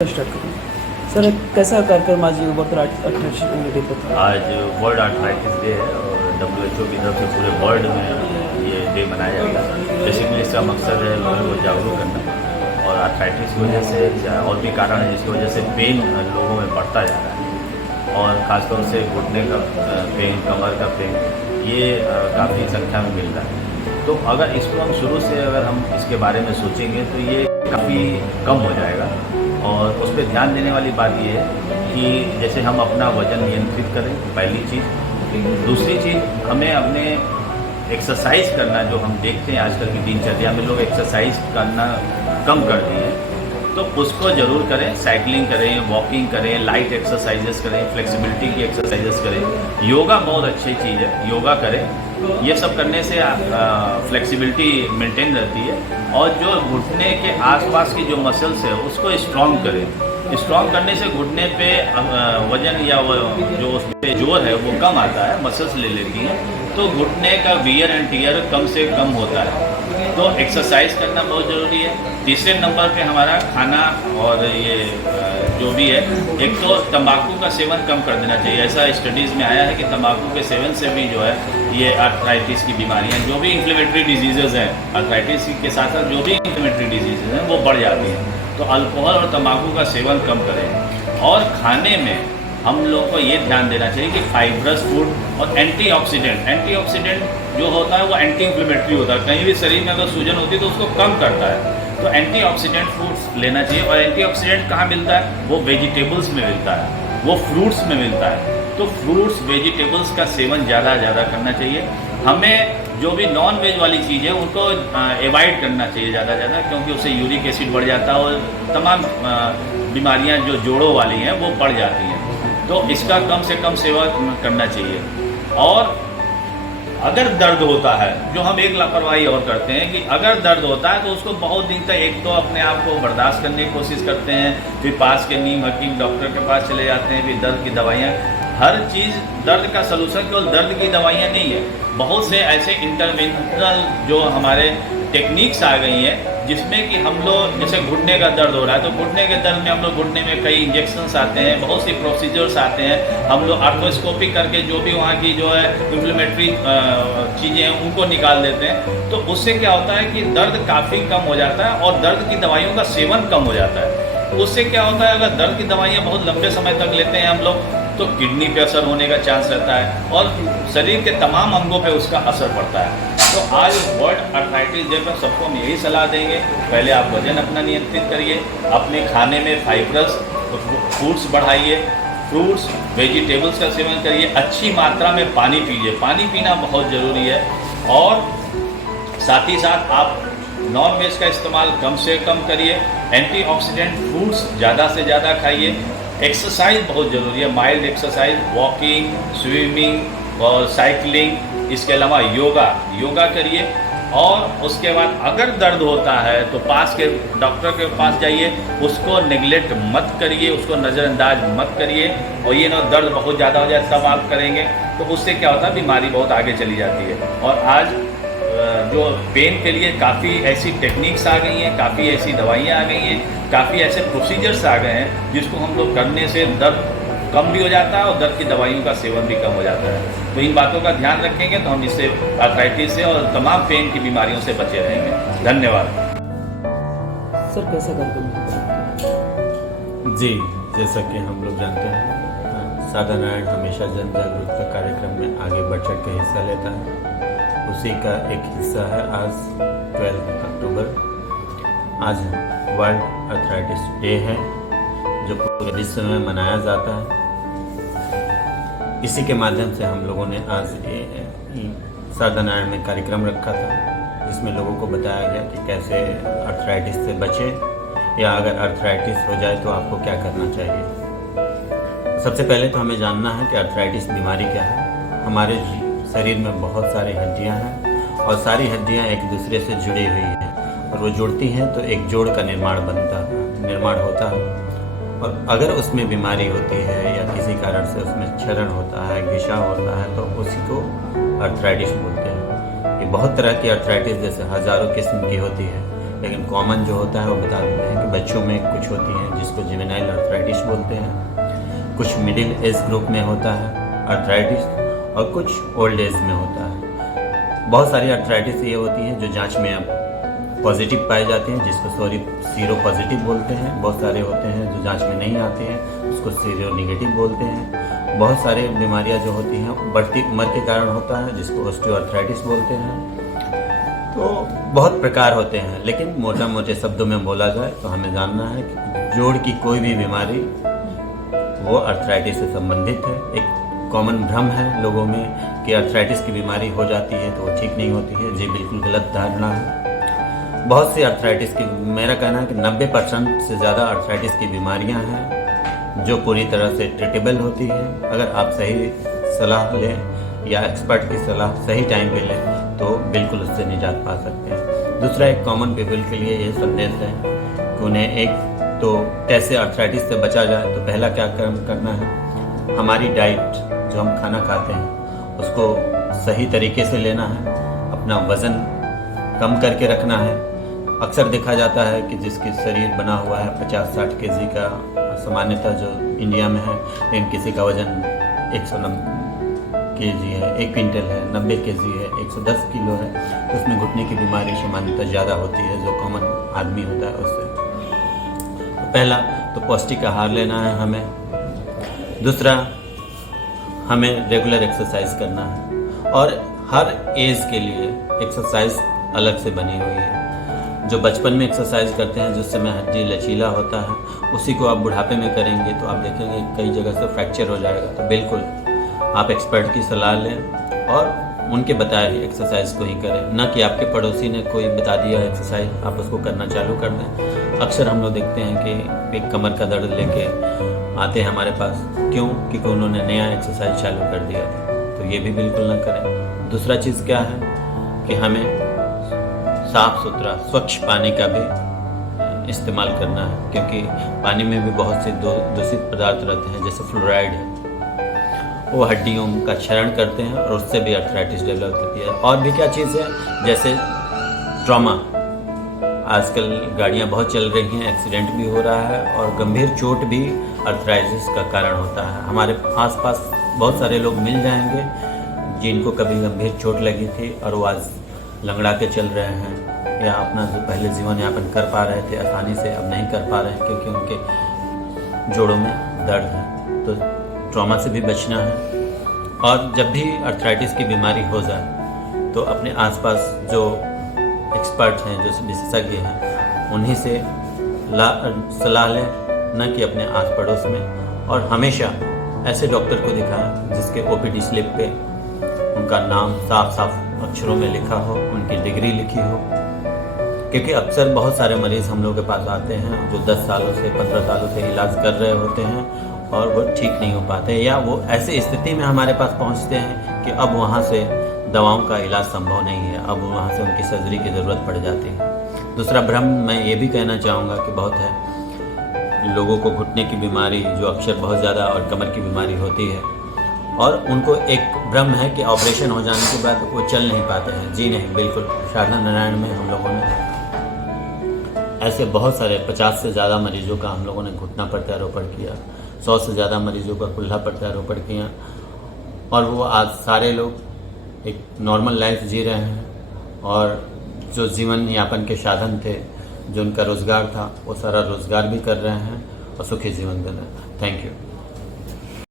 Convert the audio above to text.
Start करूँ sir, कैसा कार्यक्रम आज वर्कर आर्थराइटिस डे पर था? आज वर्ल्ड आर्थराइटिस डे है और WHO की तरफ से पूरे वर्ल्ड में ये डे मनाया जाता है। बेसिकली इसका मकसद है लोगों को जागरूक करना और आर्थराइटिस की वजह से और भी कारण है जिसकी वजह से पेन लोगों में बढ़ता जा रहा है और ख़ासतौर से घुटने का पेन, कमर का पेन ये काफ़ी संख्या में मिल रहा है। तो अगर इसको हम शुरू से अगर हम इसके बारे में सोचेंगे तो ये काफ़ी कम हो जाएगा। और उस पर ध्यान देने वाली बात यह है कि जैसे हम अपना वज़न नियंत्रित करें, पहली चीज़। दूसरी चीज़, हमें अपने एक्सरसाइज करना, जो हम देखते हैं आजकल की दिनचर्या में लोग एक्सरसाइज करना कम कर दिए हैं, तो उसको ज़रूर करें। साइकिलिंग करें, वॉकिंग करें, लाइट एक्सरसाइजेस करें, फ्लेक्सिबिलिटी की एक्सरसाइजेस करें। योगा बहुत अच्छी चीज़ है, योगा करें। ये सब करने से फ्लेक्सिबिलिटी मेंटेन रहती है और जो घुटने के आसपास की जो मसल्स है उसको स्ट्रॉन्ग करें। स्ट्रॉन्ग करने से घुटने पे वजन या जो उस पर जोर है वो कम आता है, मसल्स ले लेती हैं, तो घुटने का वियर एंड टियर कम से कम होता है। तो एक्सरसाइज करना बहुत ज़रूरी है। तीसरे नंबर पे हमारा खाना और ये जो भी है, एक तो तंबाकू का सेवन कम कर देना चाहिए। ऐसा स्टडीज़ में आया है कि तंबाकू के सेवन से भी जो है ये आर्थराइटिस की बीमारियां, जो भी इन्फ्लेमेटरी डिजीज़ेज़ हैं, आर्थराइटिस के साथ साथ जो भी इन्फ्लेमेटरी डिजीज़ेज़ हैं वो बढ़ जाती हैं। तो अल्कोहल और तंबाकू का सेवन कम करें और खाने में हम लोग को ये ध्यान देना चाहिए कि फाइब्रस फूड और एंटीऑक्सीडेंट जो होता है वो एंटी इन्फ्लेमेटरी होता है। कहीं भी शरीर में अगर सूजन होती है तो उसको कम करता है। तो एंटीऑक्सीडेंट फूड्स लेना चाहिए। और एंटीऑक्सीडेंट कहाँ मिलता है? वो वेजिटेबल्स में मिलता है, वो फ्रूट्स में मिलता है। तो फ्रूट्स, वेजिटेबल्स का सेवन ज़्यादा करना चाहिए। हमें जो भी नॉन वेज वाली चीज़ है उनको अवॉइड करना चाहिए ज़्यादा क्योंकि उससे यूरिक एसिड बढ़ जाता है और तमाम बीमारियां जो जोड़ों वाली हैं वो बढ़ जाती हैं। तो इसका कम से कम सेवन करना चाहिए। और अगर दर्द होता है, जो हम एक लापरवाही और करते हैं कि अगर दर्द होता है तो उसको बहुत दिन तक एक तो अपने आप को बर्दाश्त करने की कोशिश करते हैं, फिर पास के नीम हकीम डॉक्टर के पास चले जाते हैं, फिर दर्द की दवाइयाँ। हर चीज़ दर्द का सलूशन केवल दर्द की दवाइयाँ नहीं है। बहुत से ऐसे इंटरवेंशनल जो हमारे टेक्निक्स आ गई हैं जिसमें कि हम लोग, जैसे घुटने का दर्द हो रहा है तो घुटने के दर्द में हम लोग घुटने में कई इंजेक्शंस आते हैं, बहुत सी प्रोसीजर्स आते हैं। हम लोग आर्थ्रोस्कोपी करके जो भी वहाँ की जो है इन्फ्लेमेटरी चीज़ें हैं उनको निकाल देते हैं। तो उससे क्या होता है कि दर्द काफ़ी कम हो जाता है और दर्द की दवाइयों का सेवन कम हो जाता है। तो उससे क्या होता है, अगर दर्द की दवाइयाँ बहुत लंबे समय तक लेते हैं हम लोग तो किडनी पे असर होने का चांस रहता है और शरीर के तमाम अंगों पे उसका असर पड़ता है। तो आज वर्ल्ड आर्थराइटिस डे पर सबको हम यही सलाह देंगे, पहले आप वजन अपना नियंत्रित करिए, अपने खाने में फाइब्रस फूड्स बढ़ाइए, फ्रूट्स वेजिटेबल्स का सेवन करिए, अच्छी मात्रा में पानी पीजिए। पानी पीना बहुत ज़रूरी है। और साथ ही साथ आप नॉन वेज का इस्तेमाल कम से कम करिए। एंटीऑक्सीडेंट फूड्स ज़्यादा से ज़्यादा खाइए। एक्सरसाइज बहुत ज़रूरी है, माइल्ड एक्सरसाइज, वॉकिंग, स्विमिंग और साइकिलिंग। इसके अलावा योगा करिए। और उसके बाद अगर दर्द होता है तो पास के डॉक्टर के पास जाइए, उसको नेग्लेक्ट मत करिए, उसको नज़रअंदाज मत करिए। और ये ना दर्द बहुत ज़्यादा हो जाए तब आप करेंगे तो उससे क्या होता है, बीमारी बहुत आगे चली जाती है। और आज जो पेन के लिए काफ़ी ऐसी टेक्निक्स आ गई हैं, काफ़ी ऐसी दवाइयाँ आ गई हैं, काफ़ी ऐसे प्रोसीजर्स आ गए हैं जिसको हम लोग करने से दर्द कम भी हो जाता है और दर्द की दवाइयों का सेवन भी कम हो जाता है। तो इन बातों का ध्यान रखेंगे तो हम इससे आर्थराइटिस से और तमाम पेन की बीमारियों से बचे रहेंगे। धन्यवाद। सर, कैसा कार्यक्रम था? जी, जैसा कि हम लोग जानते हैं, सादा नारायण हमेशा जन जागरूकता कार्यक्रम में आगे बढ़ चढ़ के हिस्सा लेता है। उसी का एक हिस्सा है आज 12 अक्टूबर। आज वर्ल्ड आर्थराइटिस डे है जो पूरे विश्व में मनाया जाता है। इसी के माध्यम से हम लोगों ने आज सादा नारायण में कार्यक्रम रखा था जिसमें लोगों को बताया गया कि कैसे आर्थराइटिस से बचें या अगर आर्थराइटिस हो जाए तो आपको क्या करना चाहिए। सबसे पहले तो हमें जानना है कि आर्थराइटिस बीमारी क्या है। हमारे शरीर में बहुत सारी हड्डियां हैं और सारी हड्डियां एक दूसरे से जुड़ी हुई हैं और वो जुड़ती हैं तो एक जोड़ का निर्माण होता है। और अगर उसमें बीमारी होती है या किसी कारण से उसमें क्षरण होता है, घिसा होता है, तो उसी को आर्थराइटिस बोलते हैं। ये बहुत तरह की आर्थराइटिस जैसे हज़ारों किस्म की होती है, लेकिन कॉमन जो होता है वो बता देते हैं कि बच्चों में कुछ होती हैं जिसको जुवेनाइल अर्थराइटिस बोलते हैं, कुछ मिडिल एज ग्रुप में होता है अर्थराइटिस और कुछ ओल्ड एज में होता है। बहुत सारी अर्थराइटिस ये होती हैं जो जांच में अब पॉजिटिव पाए जाते हैं, जिसको सीरो पॉजिटिव बोलते हैं। बहुत सारे होते हैं जो जांच में नहीं आते हैं, उसको सीरो निगेटिव बोलते हैं। बहुत सारे बीमारियां जो होती हैं बढ़ती उम्र के कारण होता है, जिसको ऑस्टियोआर्थराइटिस बोलते हैं। तो बहुत प्रकार होते हैं, लेकिन मोटा मोटे शब्दों में बोला जाए तो हमें जानना है कि जोड़ की कोई भी बीमारी वो अर्थराइटिस से संबंधित है। एक कॉमन भ्रम है लोगों में कि अर्थराइटिस की बीमारी हो जाती है तो वो ठीक नहीं होती है। जी बिल्कुल गलत धारणा है। बहुत सी अर्थराइटिस की, मेरा कहना है कि 90% से ज़्यादा अर्थराइटिस की बीमारियां हैं जो पूरी तरह से ट्रीटेबल होती है। अगर आप सही सलाह लें या एक्सपर्ट की सलाह सही टाइम पे लें तो बिल्कुल उससे निजात पा सकते हैं। दूसरा, एक कॉमन पीपल के लिए ये संदेश है कि उन्हें एक तो कैसे अर्थराइटिस से बचा जाए। तो पहला क्या करना है, हमारी डाइट जो हम खाना खाते हैं उसको सही तरीके से लेना है, अपना वज़न कम करके रखना है। अक्सर देखा जाता है कि जिसकी शरीर बना हुआ है 50-60 केजी का सामान्यतः जो इंडिया में है, लेकिन किसी का वजन 190 केजी है, 1 क्विंटल है, 90 केजी है, 110 किलो है, तो उसमें घुटने की बीमारी सामान्यतः ज़्यादा होती है जो कॉमन आदमी होता है उससे। तो पहला तो पौष्टिक आहार लेना है हमें। दूसरा, हमें रेगुलर एक्सरसाइज करना है और हर एज के लिए एक्सरसाइज अलग से बनी हुई है। जो बचपन में एक्सरसाइज करते हैं जिस समय हड्डी लचीला होता है, उसी को आप बुढ़ापे में करेंगे तो आप देखेंगे कई जगह से फ्रैक्चर हो जाएगा। तो बिल्कुल आप एक्सपर्ट की सलाह लें और उनके बताए हुए एक्सरसाइज को ही करें, न कि आपके पड़ोसी ने कोई बता दिया एक्सरसाइज आप उसको करना चालू कर दें। अक्सर हम लोग देखते हैं कि एक कमर का दर्द लेके आते हैं हमारे पास, क्यों? क्योंकि उन्होंने नया एक्सरसाइज चालू कर दिया था। तो ये भी बिल्कुल न करें। दूसरा चीज़ क्या है कि हमें साफ सुथरा स्वच्छ पानी का भी इस्तेमाल करना है, क्योंकि पानी में भी बहुत से दूषित पदार्थ रहते हैं, जैसे फ्लोराइड है, वो हड्डियों का क्षरण करते हैं और उससे भी अर्थराइटिस डेवलप होती है। और भी क्या चीज़ है, जैसे ट्रॉमा। आजकल गाड़ियाँ बहुत चल रही हैं, एक्सीडेंट भी हो रहा है और गंभीर चोट भी अर्थराइटिस का कारण होता है। हमारे आसपास बहुत सारे लोग मिल जाएंगे जिनको कभी गंभीर चोट लगी थी और वो आज लंगड़ा के चल रहे हैं या अपना जो पहले जीवन यापन कर पा रहे थे आसानी से अब नहीं कर पा रहे हैं, क्योंकि उनके जोड़ों में दर्द है। तो ट्रॉमा से भी बचना है। और जब भी अर्थराइटिस की बीमारी हो जाए तो अपने आसपास जो एक्सपर्ट हैं, जो विशेषज्ञ हैं, उन्हीं से सलाह लें, न कि अपने आस पड़ोस में। और हमेशा ऐसे डॉक्टर को दिखाएं जिसके OPD स्लिप पे उनका नाम साफ साफ अक्षरों में लिखा हो, उनकी डिग्री लिखी हो। क्योंकि अक्सर बहुत सारे मरीज़ हम लोग के पास आते हैं जो 10 सालों से 15 सालों से इलाज कर रहे होते हैं और वो ठीक नहीं हो पाते, या वो ऐसी स्थिति में हमारे पास पहुंचते हैं कि अब वहाँ से दवाओं का इलाज संभव नहीं है, अब वहाँ से उनकी सर्जरी की ज़रूरत पड़ जाती है। दूसरा भ्रम मैं ये भी कहना चाहूँगा कि बहुत है लोगों को घुटने की बीमारी जो अक्सर बहुत ज़्यादा और कमर की बीमारी होती है, और उनको एक भ्रम है कि ऑपरेशन हो जाने के बाद वो चल नहीं पाते हैं। जी नहीं, बिल्कुल। साधना नारायण में हम लोगों ने ऐसे बहुत सारे 50 से ज़्यादा मरीजों का हम लोगों ने घुटना प्रत्यारोपण किया, 100 से ज़्यादा मरीजों का कुल्हा प्रत्यारोपण किया, और वो आज सारे लोग एक नॉर्मल लाइफ जी रहे हैं और जो जीवन यापन के साधन थे, जो उनका रोज़गार था, वो सारा रोज़गार भी कर रहे हैं और सुखी जीवन दे रहे हैं। Thank you.